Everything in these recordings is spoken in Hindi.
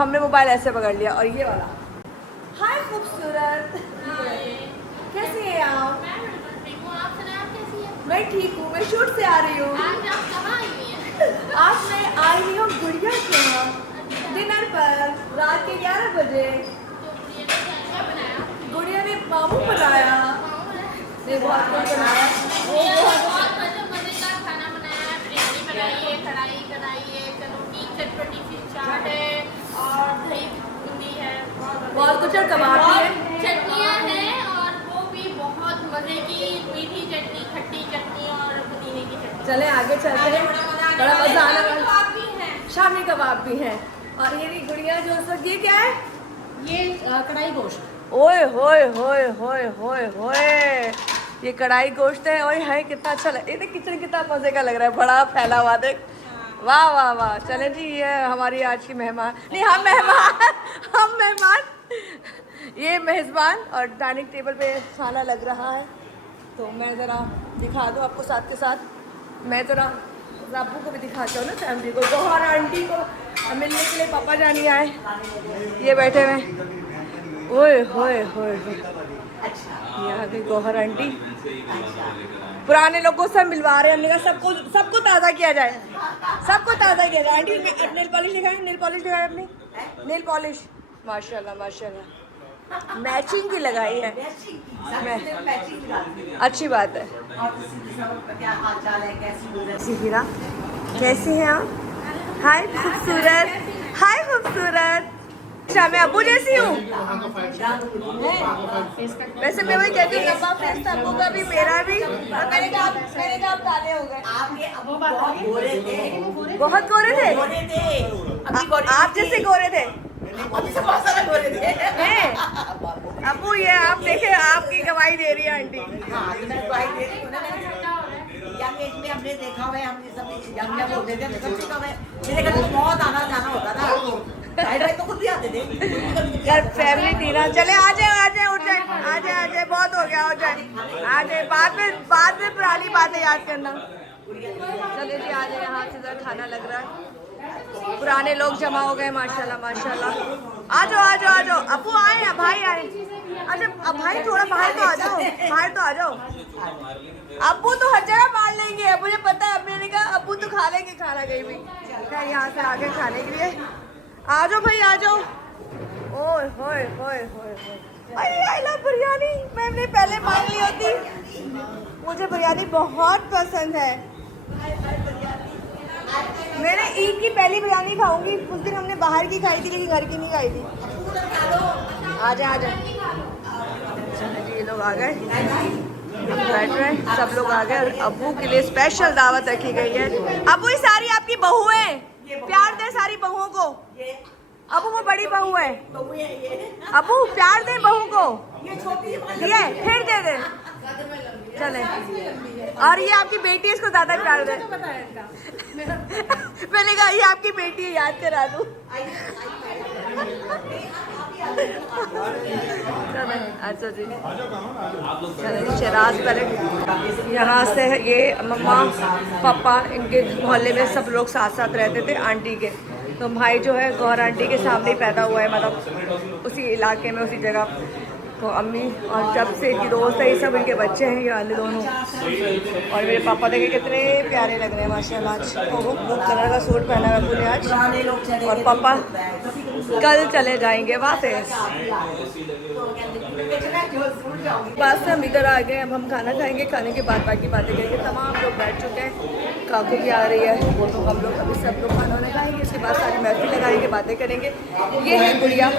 हमने मोबाइल ऐसे पकड़ लिया और ये वाला। हाय खूबसूरत, कैसी है आप? मैं ठीक हूँ, मैं शूट से आ रही हूँ। आज मैं आई हुई हूँ गुड़िया के यहाँ डिनर पर रात के 11 बजे। गुड़िया ने मामू बनाया, ने बहुत कुछ बनाया। वो बहुत मजेदार खाना बनाया, बिरयानी बनाई है, कढ़ाई बनाई है, चटनी चटपटी फिश चाट है और दही बूंदी है, बहुत कुछ। और कबाब भी है, चटनियाँ हैं और वो भी बहुत मजे की मीठी चटनी, खट्टी चटनी और पुदीने की चटनी। चले आगे चलते हैं, बड़ा मजा आने वाला। कबाब भी है, शामी कबाब भी है। और ये नहीं गुड़िया जो इस वक्त, ये क्या है? ये कढ़ाई गोश्त। ओए होए होए होए होए होए, ये कढ़ाई गोश्त है। ओए हाय कितना अच्छा लग, ये देख किचन कितना मजे का लग रहा है, बड़ा फैला हुआ देख। वाह वाह वाह। चले जी, ये हमारी आज की मेहमान, नहीं हम मेहमान, हम मेहमान, ये मेज़बान। और डाइनिंग टेबल पे खाना लग रहा है, तो मैं ज़रा दिखा दूँ आपको साथ के साथ। मैं ज़रा रब्बू को भी दिखाता हूँ ना, फैमिली को, गौहर आंटी को मिलने के लिए पापा जानी आए, ये बैठे हुए। ओए होए होए होए, ये आ गई गौहर आंटी। पुराने लोगों से मिलवा रहे हैं, हमने कहा सबको ताज़ा किया जाए, सबको ताज़ा किया जाए। आंटी नेल पॉलिश दिखाएं, नेल पॉलिश दिखाएं अपनी, नेल पॉलिश माशाल्लाह माशाल्लाह मैचिंग की लगाई है। अच्छी बात है। हीरा कैसी हैं आप? हाय खूबसूरत, हाय खूबसूरत। अच्छा मैं अब्बू जैसी हूँ? वैसे मैं वही कहती हूँ, लंबा फेस था अब्बू का भी, मेरा भी। और मैंने कहा आप काले हो गए। आपके अबू बहुत गोरे थे, बहुत गोरे थे? गोरे थे। आप जैसे गोरे थे? अभी से बहुत सारे गोरे थे। हैं? अब्बू ये आप देखे, आपकी गवाही दे रही है आंटी। हाँ, तो मैं गवाही दे रही हूँ ना, यंग एज में हमने देखा हुआ है, हमने सब यंग जब होते थे तो सब सीखा हुआ है। मेरे घर में बहुत आना जाना होता था, तो खुद भी आते थे। घर फैमिली थी ना। चले आ जाए उठ जाए, आ जाए बहुत हो गया, हो जाए आ जाए। बाद में पुरानी बातें याद करना। चले जी आ जाए, यहाँ से जरा खाना लग रहा है, पुराने लोग जमा हो गए माशाल्लाह माशाल्लाह। आ जाओ अब्बू आए ना, भाई आए। अच्छा अब भाई थोड़ा बाहर तो आ जाओ, बाहर तो आ जाओ। अब्बू तो हर जगह मार लेंगे, मुझे पता है। मैंने कहा अब्बू तो खा लेंगे खाना कहीं भी, क्या यहाँ से आगे खाने के लिए। आ जाओ भाई आ जाओ। ओए होए होए होए होए, आई लव बिरयानी। मैंने पहले मांग ली होती, मुझे बिरयानी बहुत पसंद है। मैंने ईद की पहली बिरयानी खाऊंगी। उस दिन हमने बाहर की खाई थी, लेकिन घर की नहीं खाई थी। आ जा चलो जी, ये लोग आ गए, बैठ रहे हैं, सब लोग आ गए। और अब्बू के लिए स्पेशल दावत रखी गई है। अब्बू ये सारी आपकी बहू है, प्यार दे सारी बहुओं को। अबू वो बड़ी बहू है, अबू प्यार दे बहू को। ये फिर दे दे, चले। और ये आपकी बेटी है, इसको ज्यादा प्यार दे। मैंने कहा ये आपकी बेटी है, याद करा दूं। अच्छा जी, चले शराज पहले यहाँ से। ये मम्मा पापा इनके मोहल्ले में सब लोग साथ साथ रहते थे आंटी के। तो भाई जो है गौहर आंटी के सामने ही पैदा हुआ है, मतलब उसी इलाके में, उसी जगह। तो अम्मी और जब से इनकी दोस्त है, ये सब इनके बच्चे हैं, ये वाले दोनों। और मेरे पापा देखे कितने प्यारे लग रहे हैं माशाल्लाह। आज वो कलर का सूट पहना है पूरे आज। और पापा कल चले जाएंगे वापस। बस हम इधर आ गए, अब हम खाना खाएंगे, खाने के बाद बाकी बातें करेंगे। तमाम लोग बैठ चुके हैं, काकू की आ रही है, वो तो हम लोग अभी सब लोग खाना वाना खाएंगे, उसके बाद सारी महफिल लगाएंगे, बातें करेंगे। ये है गुड़िया,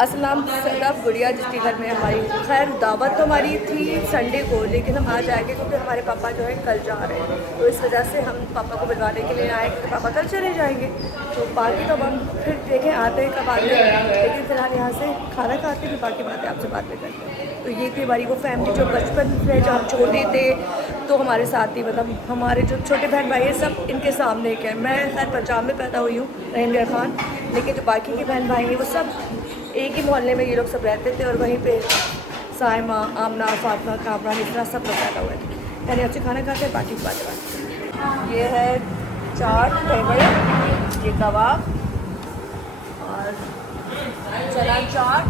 असलम सदफ गुड़िया, जिसके घर में हमारी खैर दावत तो हमारी थी संडे को, लेकिन हम आज आएंगे क्योंकि हमारे पापा जो है कल जा रहे हैं। तो इस वजह से हम पापा को बुलवाने के लिए आए, क्योंकि पापा कल चले जाएंगे। तो बाकी तो हम फिर देखें आते हैं कब आते हैं, लेकिन फ़िलहाल यहाँ से खाना खाते हैं, बाकी बातें आपसे बातें करते हैं। तो ये थी हमारी वो फैमिली जो बचपन से, जब हम छोटे थे तो हमारे साथ ही, मतलब हमारे जो छोटे बहन भाई हैं सब इनके सामने के हैं। मैं खैर पंजाब में पैदा हुई हूँ, रहीम खान, लेकिन जो बाकी के बहन भाई हैं वो सब एक ही मोहल्ले में ये लोग सब रहते थे। और वहीं पे साइमा, आमना, फातिमा, कामरान, इतना सब लोग पैदा हुए थे। यानी अच्छे खाना खाते हैं, बाकी बातें। ये है चाट, फेवरेट, ये कबाब, चाट,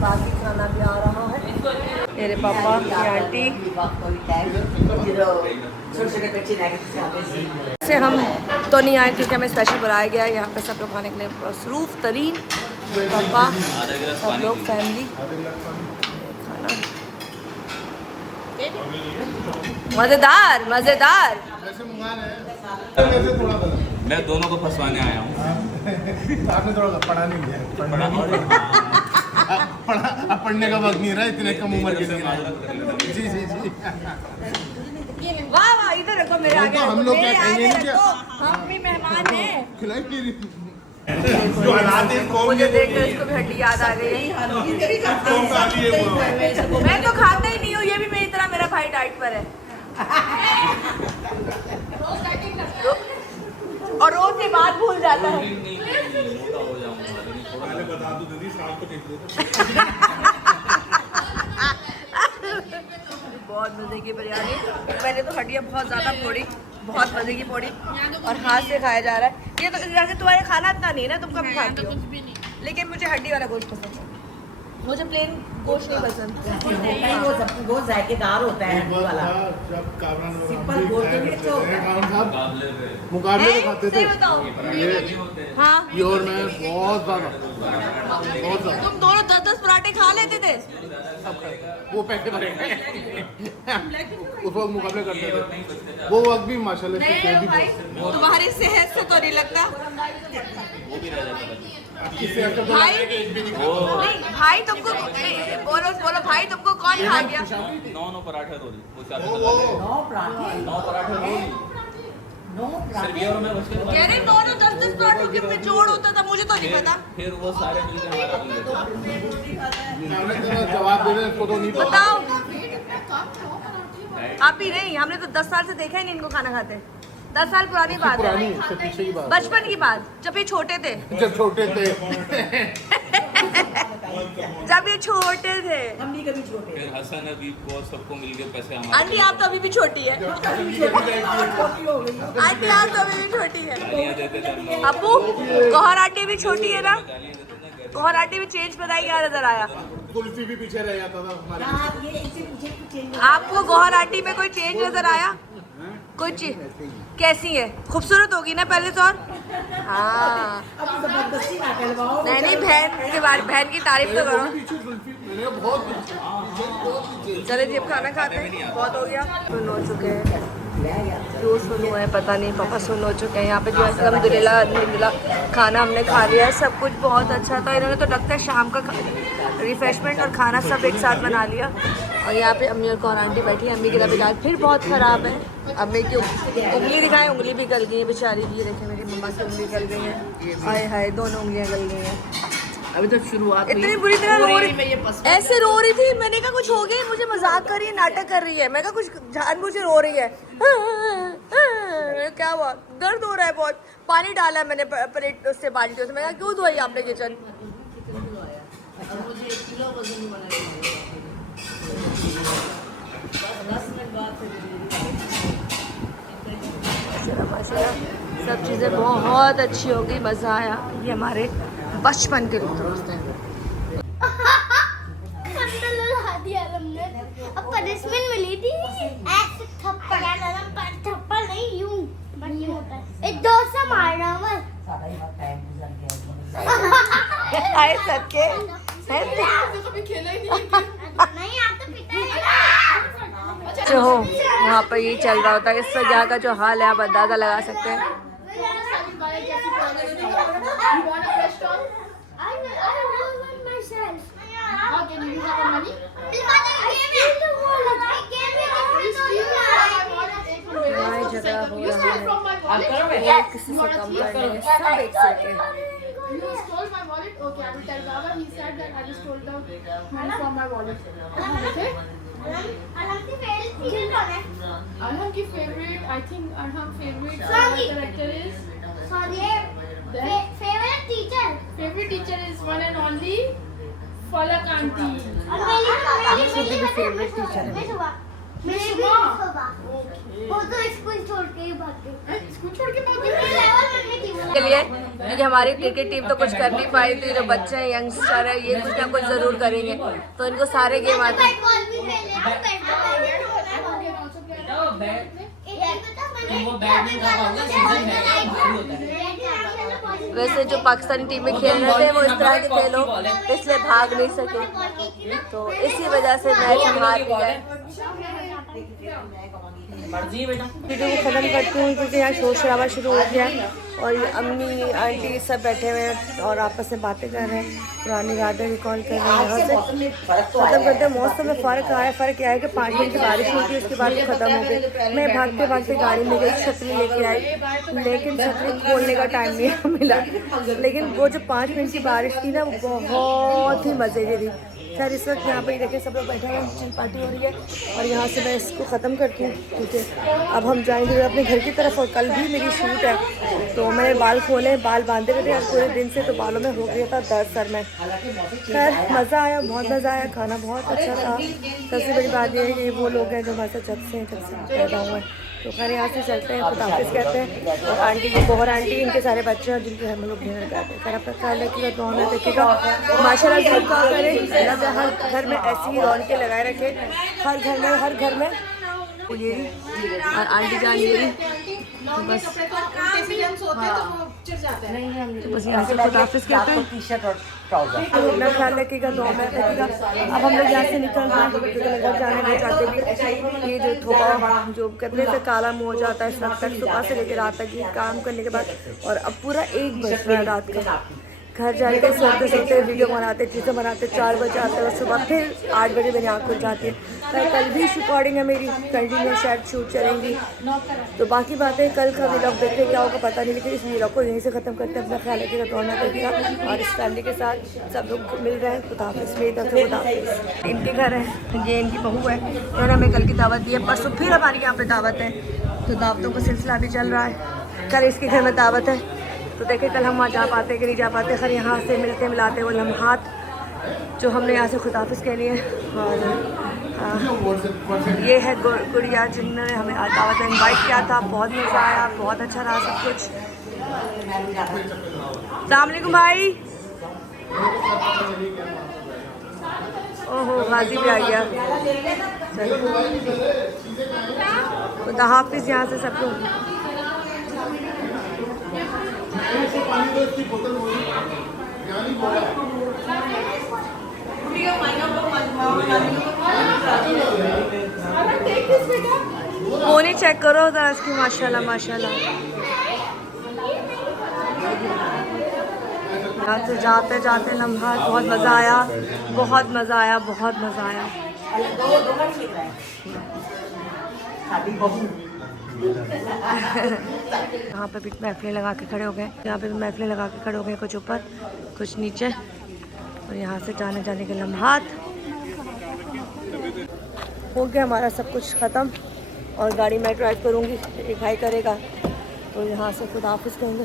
बाकी खाना भी आ रहा है। मेरे पापा, मेरी आंटी से हम तो नहीं आए क्योंकि हमें स्पेशल बुलाया गया है यहाँ पे सब लोग खाने के लिए। मसरूफ तरीन पापा, सब लोग फैमिली खाना मज़ेदार मज़ेदार। मैं दोनों को फंसवाने आया हूँ। आपने थोड़ा पढ़ा नहीं है, पढ़ने का वक्त नहीं रहा इतने कम उम्र के लिए। जी जी जी। वाह वाह, इधर रखो मेरे आगे, हम लोग मेरे क्या आगे कहेंगे क्या? रखो, हम भी मेहमान हैं। खिलाई नहीं मुझे देखकर इसको भी हड्डी याद आ गई है। मैं तो खाता ही नहीं हूँ, ये भी मेरी तरह मेरा भाई डाइट पर है और रोज ये बात भूल जाता है। बहुत मजे की बिरयानी। मैंने तो हड्डियाँ बहुत ज़्यादा फोड़ी, बहुत मजे की फोड़ी और हाथ से खाया जा रहा है। ये तो जैसे तुम्हारे खाना इतना नहीं है ना, तुम कम खाती हो, लेकिन मुझे हड्डी वाला गोश्त पसंद है, मुझे प्लेन गोश्त नहीं पसंद। वो जायकेदार होता है हड्डी वाला। सिंपल गोश्त नहीं अच्छा होता है। मुकाबले में खाते थे सही बताओ। ये हाँ, ये और मैं बहुत ज्यादा तुम दोनों 10-10 पराठे खा लेते थे। वो पैसे भरे उस वक्त मुकाबले करते थे। वो वक्त भी माशाल्लाह से नहीं भी भाई, तुम्हारी सेहत से तो नहीं लगता इससे अच्छा तो भाई। लगा कि एक भी नहीं नहीं भाई, तुमको बोलो बोलो भाई, तुमको कौन खा गया? 9 पराठे रोज। नौ पराठे 9 पराठे रोज। नौ सिर्फ ये और मैं बच के कह रहे 9-10 पराठों के पे जोड़ होता था, मुझे तो नहीं पता। फिर वो सारे मिलकर हमारा बिल देते। जवाब दे रहे हैं, इसको तो नहीं पता। बताओ, आप ही नहीं, हमने तो 10 साल से देखा ही नहीं इनको खाना खाते। 10 साल पुरानी बात पुरानी है, इससे पीछे की बात बचपन की बात, जब ये छोटे थे। जब छोटे थे जब ये छोटे थे। हम नहीं कभी छोटे। फिर हसन अबीब को सबको मिलकर पैसे हमारे आंटी आप तो अभी भी छोटी है, आंटी आप तो अभी भी छोटी है। गालियाँ देते थे हम लोग। अप्पू, गौहर आंटी भी छोटी है ना? गौहर आंटी भी चेंज पता ही क्या नजर आया कुल्फी भी पीछे रह जाता था हमारे। हाँ, ये इसे मुझे कुछ चेंज आपको? गौहर आंटी में कोई चेंज नजर आया? कोई चीज कैसी है? खूबसूरत होगी ना पहले से और। हाँ, अब जबरदस्ती ना कहलवाओ। नहीं नहीं, बहन के बारे, बहन की तारीफ तो करो। पीछे कुल्फी मैंने बहुत पीछे। चले जी अब खाना खाते हैं, बहुत हो गया। सुन हो चुके हैं, क्यों सुन हुए हैं पता नहीं, पापा सुन हो चुके हैं। यहाँ पे जो है अल्हम्दुलिल्लाह खाना हमने खा लिया है, सब कुछ बहुत अच्छा था। इन्होंने तो लगता है शाम का रिफ्रेशमेंट और खाना सब एक साथ बना लिया। और यहाँ पे अम्मी और कौन आंटी बैठी है। अम्मी की तबीयत आज फिर बहुत ख़राब है। अम्मी की उंगली दिखाएं, उंगली भी गल गई है बेचारी की। देखें मेरी मम्मा की उंगली गल गई है, हाय हाय, दोनों उंगलियाँ गल गई हैं। अभी तो शुरुआत इतनी बुरी तरह रो में ये रही, ऐसे रो रही थी। मैंने कहा कुछ हो गया, मुझे मजाक कर रही है, नाटक कर रही है। मैं कहा कुछ जानबूझ से रो रही है। क्या हुआ? दर्द हो रहा है बहुत। पानी डाला मैंने प्लेट उससे, बाल्टी से। मैं कहा क्यों धोई आपने किचन? मुझे 1 किलो वजन बनाया। माशाल्लाह सब चीज़ें बहुत अच्छी हो गई, मज़ा आया। ये हमारे बचपन के दोस्त हैं। अब पनिशमेंट मिली थी ऐसे थप्पड़ थप्पड़ नहीं यूं होता है। एक दोस्त से मारना बस। सारा ही वक्त टाइम गुजर गया। आए सबके नहीं आप तो पिता है। जो हो वहाँ पर ये चल रहा होता है। इस जगह का जो हाल है आप अंदाज़ा लगा सकते हैं। लड़ाई झगड़ा हो रहा है, एक किसी से कम करने, सब एक साथ हैं। You stole my wallet? Okay, I will tell Baba. He said that I just stole the money from my wallet. Okay? अलम की फेवरेट टीचर कौन है? Arham ki favorite, I think Arham favorite Songy. character is. Sorry favourite teacher. Favorite teacher is one and only Falak auntie. और मेरी भी favorite teacher है। मेरे भी सुबह वो तो स्कूल छोड़ के ही भाग गई। स्कूल छोड़ के भाग गई लेवल बनने की वो के लिए क्योंकि हमारी क्रिकेट टीम तो कुछ कर नहीं पाई थी, जो बच्चे हैं यंगस्टर है ये कुछ ना कुछ जरूर करेंगे, तो इनको सारे गेम आते हैं। बैट बॉल भी खेले हम बैट बॉल वो बैट नहीं खा पाऊंगा, सीजन है भारी होता है। वैसे जो पाकिस्तानी टीम में खेल रहे थे वो इस तरह के थे लोग, इसलिए भाग नहीं सके, तो इसी वजह से मैच हार भी गए। मर्जी बेटा। वीडियो को ख़त्म करती हूँ क्योंकि यहाँ शोर शराबा शुरू हो गया है और ये अम्मी आंटी सब बैठे हुए हैं और आपस में बातें कर रहे हैं, पुरानी यादें रिकॉल कर रहे हैं। यहाँ से ख़त्म करते हैं। मौसम में फ़र्क आया, फ़र्क क्या है कि 5 मिनट की बारिश हुई थी, उसके बाद ख़त्म हो गई। मैं भागते भागते गाड़ी में गई, छतरी लेके आई, लेकिन छतरी खोलने का टाइम नहीं मिला। लेकिन वो जो 5 मिनट की बारिश थी ना वो बहुत ही मज़े की थी। खैर इस वक्त यहाँ पे देखें सब लोग बैठे हैं, चिल पार्टी हो रही है और यहाँ से मैं इसको ख़त्म करती हूँ क्योंकि अब हम जाएंगे अपने घर की तरफ और कल भी मेरी शूट है। तो मैंने बाल खोले, बाल बांधे हुए थे आज पूरे दिन से, तो बालों में हो गया था दर्द सर में। खैर मज़ा आया, बहुत मज़ा आया, खाना बहुत अच्छा था। सबसे बड़ी बात यह है कि वो लोग हैं जो हमारे साथ जब से पैदा हुए हैं। तो खैर यहाँ से चलते हैं, खुद हाफिज़ कहते हैं। और आंटी की बोहर आंटी, इनके सारे बच्चे हैं जिनके घर में लोग घेर कहते हैं। खैर अपना ख्याल रखिएगा, दुआ में देखिएगा। माशाल्लाह सब दुआ करें, अल्लाह हर घर में ऐसी ही रौनकें लगाए रखे, हर घर में ये और आंटी जान ये तो बस तो बस यहाँ से खुद हाफिज़ कहते हैं। टी-शर्ट और ट्राउजर। अपना ख्याल रखिएगा, दुआ में रखिएगा। अब हम लोग यहाँ से निकल रहे हैं क्योंकि घर जाने नहीं चाहते भी। ये जो थोड़ा जो कपड़े से काला मुँह हो जाता है सब तक, सुबह से लेकर रात तक ये काम करने के बाद, और अब पूरा 1 बज रहा है रात का। घर जाके सोते सोते वीडियो बनाते, चीज़ें बनाते, 4 बजे आते हैं, सुबह फिर 8 बजे मेरी आँख खुल जाती है। कल भी रिकॉर्डिंग है मेरी, कंटिन्यू शायद शूट चलेंगी। तो बाकी बातें कल का व्लॉग देखते क्या होगा पता नहीं, लेकिन इस व्लॉग को यहीं से ख़त्म करते हैं। अपना ख्याल रखिएगा, दौड़ना रखिएगा और इस फैमिली के साथ सब लोग मिल रहे हैं। खुदा हाफिज़, मेरी तरफ से खुदा हाफिज़। इनके घर है, ये इनकी बहू है, उन्होंने हमें कल की दावत दी है, परसों फिर हमारी यहाँ पर दावत है। तो दावतों का सिलसिला भी चल रहा है। कल इसके घर में दावत है, तो देखें कल हम वहाँ जा पाते कि नहीं जा पाते। खैर यहाँ से मिलते मिलाते वो लम्हात जो हमने यहाँ से खुदाफिज़ के लिए। और ये है गुड़िया जिन्होंने हमें आज दावत में इन्वाइट किया था। बहुत मज़ा आया, बहुत अच्छा रहा सब कुछ। अस्सलाम वालेकुम भाई। ओहो गाजी भी आ गया। खुदा हाफिज़ यहाँ से सबको। फोन चेक करो जरा इसकी, माशाल्लाह माशाल्लाह। यहाँ से जाते जाते लम्हा बहुत मज़ा आया, बहुत मज़ा आया, बहुत मज़ा आया। यहाँ पे भी महफिलें लगा के खड़े हो गए, यहाँ पे भी महफिलें लगा के खड़े हो गए, कुछ ऊपर कुछ नीचे। और यहाँ से जाने के लम्हात हो गया हमारा सब कुछ ख़त्म। और गाड़ी मैं ड्राइव करूँगी, एक भाई करेगा, तो यहाँ से खुद हाफिज़ कहेंगे।